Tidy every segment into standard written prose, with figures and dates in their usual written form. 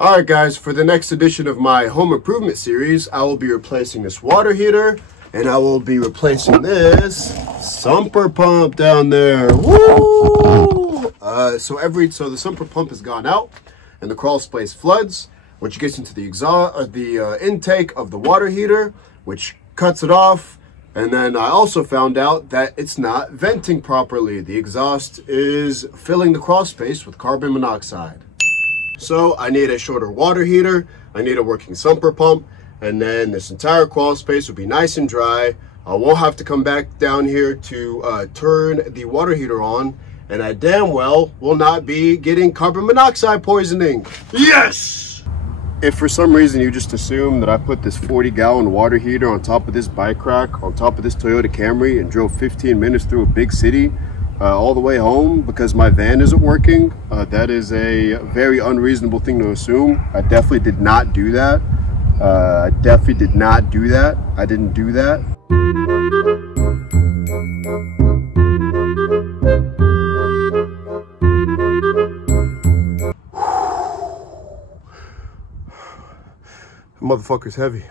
Alright guys, for the next edition of my home improvement series, I will be replacing this water heater, and I will be replacing this sumper pump down there. Woo! So the sumper pump has gone out, and the Crawlspace floods, which gets into the exhaust, the intake of the water heater, which cuts it off. And then I also found out that it's not venting properly. The exhaust is filling the Crawlspace with carbon monoxide. So I need a shorter water heater, I need a working sumper pump, and then this entire Crawlspace will be nice and dry. I won't have to come back down here to turn the water heater on, and I damn well will not be getting carbon monoxide poisoning. Yes! If for some reason you just assume that I put this 40-gallon water heater on top of this bike rack, on top of this Toyota Camry, and drove 15 minutes through a big city, all the way home because my van isn't working, that is a very unreasonable thing to assume. I definitely did not do that. I definitely did not do that. I didn't do that. That motherfucker's heavy.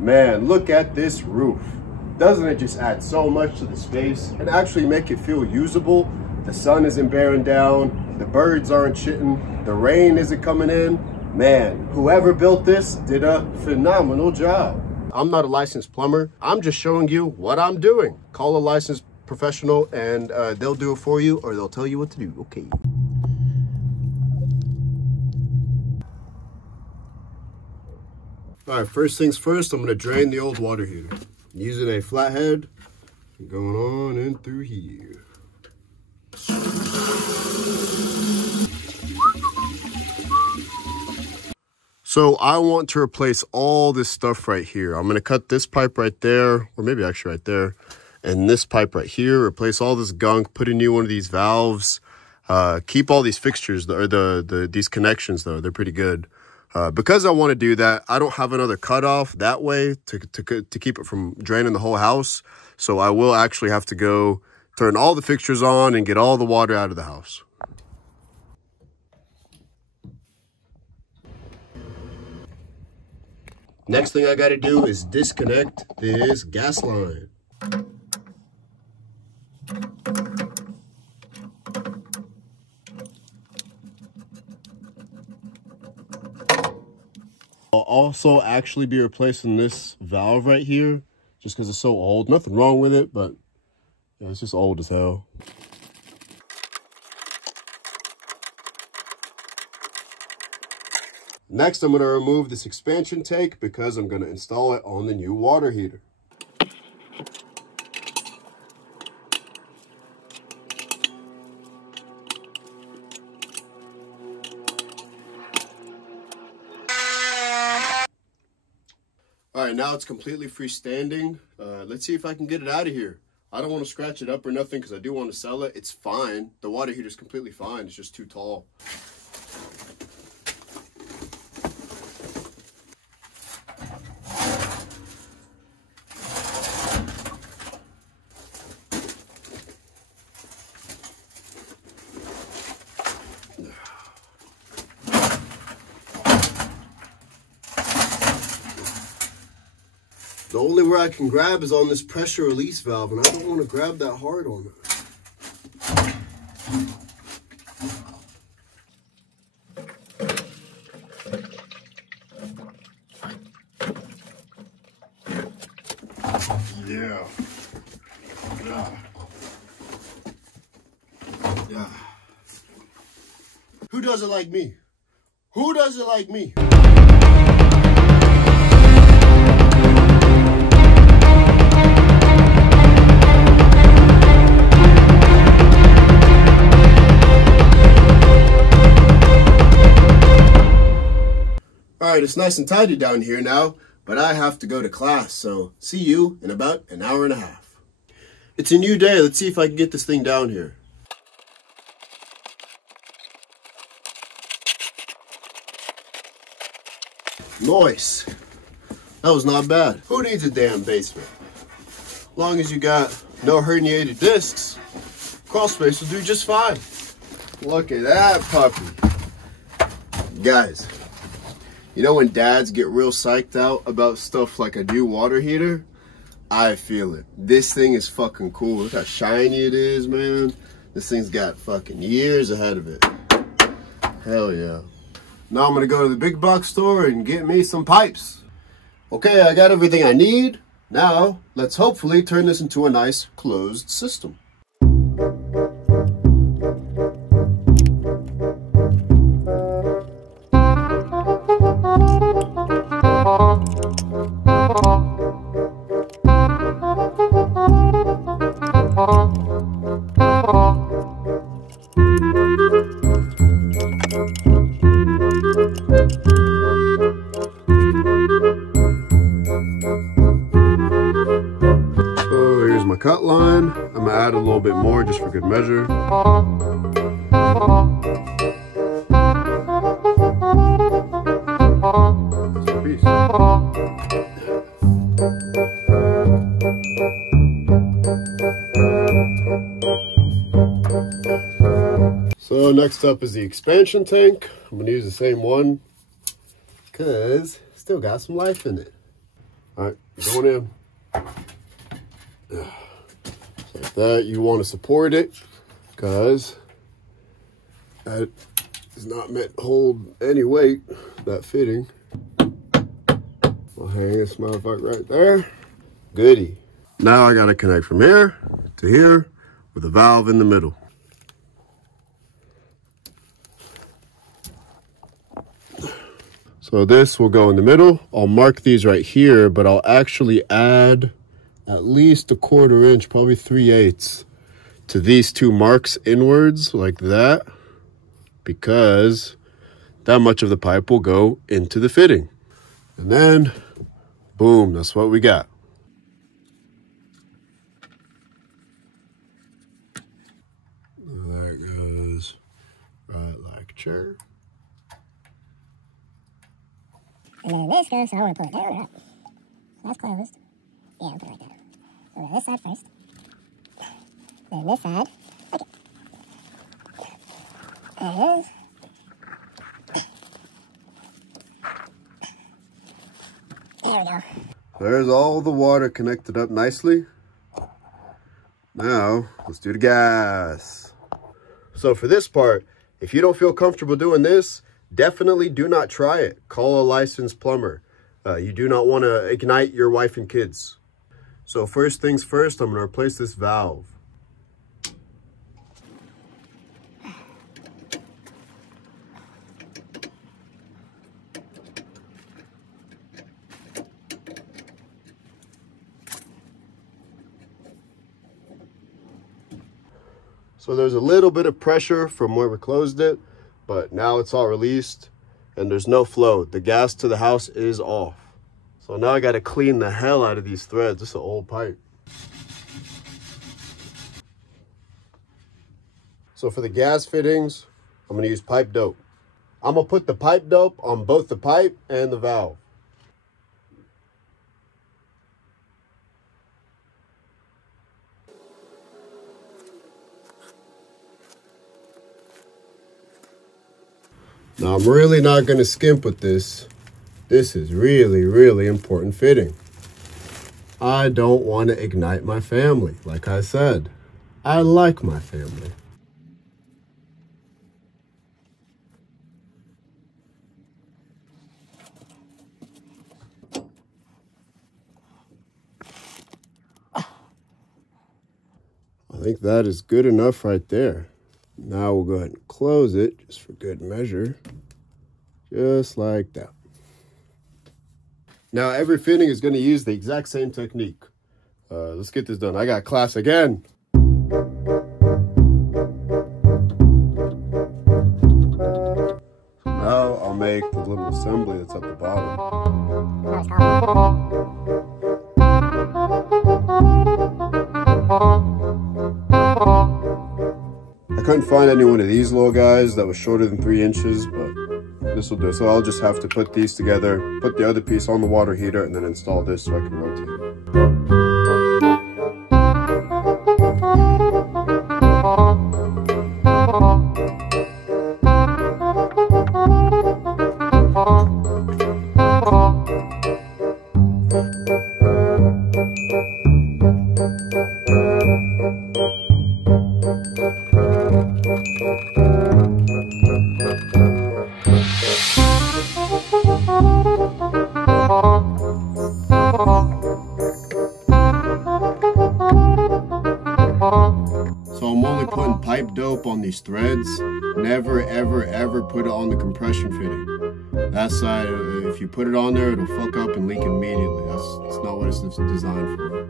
Man, look at this roof. Doesn't it just add so much to the space and actually make it feel usable? The sun isn't bearing down, the birds aren't shitting, the rain isn't coming in. Man, whoever built this did a phenomenal job. I'm not a licensed plumber. I'm just showing you what I'm doing. Call a licensed professional and they'll do it for you, or they'll tell you what to do. Okay. All right, first things first, I'm gonna drain the old water heater. Using a flathead, going on in through here. So I want to replace all this stuff right here. I'm gonna cut this pipe right there, or maybe actually right there, and this pipe right here, replace all this gunk, put a new one of these valves, keep all these fixtures, or these connections though, they're pretty good. Because I want to do that, I don't have another cutoff that way to keep it from draining the whole house. So I will actually have to go turn all the fixtures on and get all the water out of the house. Next thing I got to do is disconnect this gas line. I'll also actually be replacing this valve right here just because it's so old. Nothing wrong with it, but yeah, it's just old as hell. Next, I'm going to remove this expansion tank because I'm going to install it on the new water heater. All right, now it's completely freestanding. Let's see if I can get it out of here. I don't want to scratch it up or nothing because I do want to sell it. It's fine. The water heater's completely fine. It's just too tall. The only where I can grab is on this pressure release valve, and I don't want to grab that hard on it. Yeah. Yeah. Who does it like me? Who does it like me? Alright, it's nice and tidy down here now, but I have to go to class, so see you in about an hour and a half. It's a new day. Let's see if I can get this thing down here. Nice. That was not bad. Who needs a damn basement? As long as you got no herniated discs, Crawlspace will do just fine. Look at that puppy. Guys, you know when dads get real psyched out about stuff like a new water heater? I feel it. This thing is fucking cool. Look how shiny it is, man. This thing's got fucking years ahead of it. Hell yeah. Now I'm gonna go to the big box store and get me some pipes. Okay, I got everything I need. Now, let's hopefully turn this into a nice closed system. Here's my cut line. I'm gonna add a little bit more just for good measure. That's a piece. So next up is the expansion tank. I'm gonna use the same one because it's still got some life in it. All right, going in. Like that, you want to support it because that is not meant to hold any weight, that fitting. I'll hang this motherfucker right there. Goody. Now I got to connect from here to here with a valve in the middle. So this will go in the middle. I'll mark these right here, but I'll actually add at least a 1/4 inch, probably 3/8 to these two marks inwards like that, because that much of the pipe will go into the fitting. And then, boom, that's what we got. There it goes, right like chair. And then this goes, so I want to pull it down or up. That's closed. Yeah, I'll put it right there. So we'll go this side first. Then this side. Okay. There it is. There we go. There's all the water connected up nicely. Now, let's do the gas. So for this part, if you don't feel comfortable doing this, definitely do not try it. Call a licensed plumber. You do not want to ignite your wife and kids. So first things first, I'm going to replace this valve. So there's a little bit of pressure from where we closed it, but now it's all released and there's no flow. The gas to the house is off. So now I got to clean the hell out of these threads. This is an old pipe. So for the gas fittings, I'm going to use pipe dope. I'm going to put the pipe dope on both the pipe and the valve. Now I'm really not going to skimp with this. This is really, really important fitting. I don't want to ignite my family. Like I said, I like my family. I think that is good enough right there. Now we'll go ahead and close it just for good measure. Just like that. Now every fitting is going to use the exact same technique. Let's get this done. I got class again. So now I'll make the little assembly that's at the bottom. I couldn't find any one of these little guys that was shorter than 3 inches, but this will do. So I'll just have to put these together, put the other piece on the water heater, and then install this so I can rotate it. So I'm only putting pipe dope on these threads. Never, ever, ever put it on the compression fitting. That side, if you put it on there, it'll fuck up and leak immediately. That's not what it's designed for.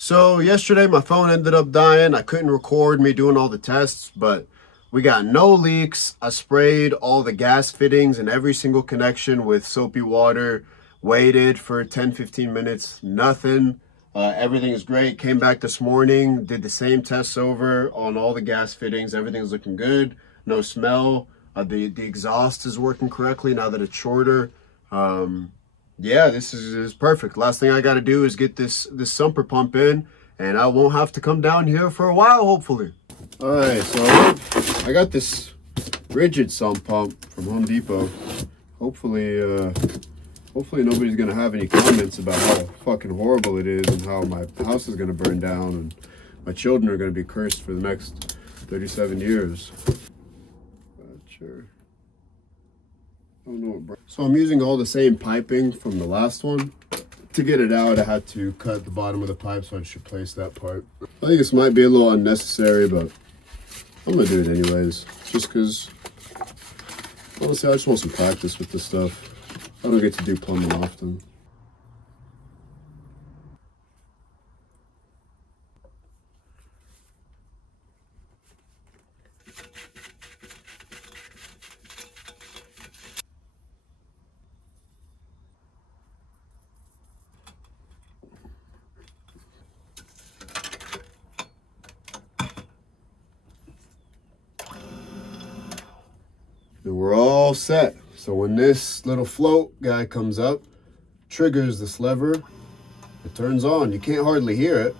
So yesterday my phone ended up dying. I couldn't record me doing all the tests, but we got no leaks. I sprayed all the gas fittings and every single connection with soapy water, waited for 10-15 minutes, nothing. Everything is great. Came back this morning, did the same tests over on all the gas fittings. Everything's looking good, no smell. The exhaust is working correctly now that it's shorter. Yeah, this is perfect. Last thing I got to do is get this sumper pump in, and I won't have to come down here for a while, hopefully. All right, so I got this rigid sump pump from Home Depot. Hopefully nobody's gonna have any comments about how fucking horrible it is and how my house is gonna burn down and my children are gonna be cursed for the next 37 years. Not sure. Oh no, so I'm using all the same piping from the last one. To get it out, I had to cut the bottom of the pipe, so I just replaced that part. I think this might be a little unnecessary, but I'm gonna do it anyways. Just because, honestly, I just want some practice with this stuff. I don't get to do plumbing often. And we're all set. So when this little float guy comes up, triggers this lever, it turns on. You can't hardly hear it.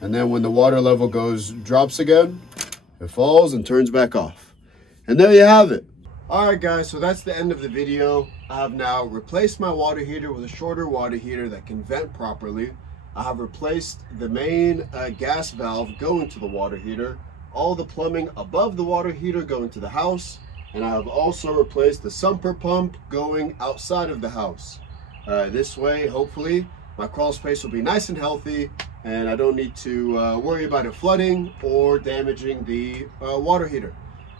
And then when the water level drops again, it falls and turns back off. And there you have it. All right, guys, so that's the end of the video. I have now replaced my water heater with a shorter water heater that can vent properly. I have replaced the main gas valve going to the water heater, all the plumbing above the water heater going to the house, and I have also replaced the sumper pump going outside of the house. This way, hopefully, my crawl space will be nice and healthy, and I don't need to worry about it flooding or damaging the water heater.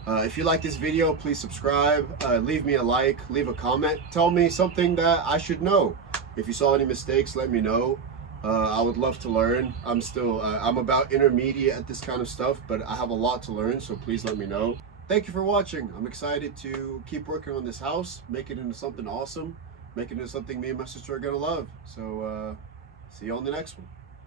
If you like this video, please subscribe, leave me a like, leave a comment, tell me something that I should know. If you saw any mistakes, let me know. I would love to learn. I'm about intermediate at this kind of stuff, but I have a lot to learn, so please let me know. Thank you for watching. I'm excited to keep working on this house, make it into something awesome, make it into something me and my sister are gonna love. So see you on the next one.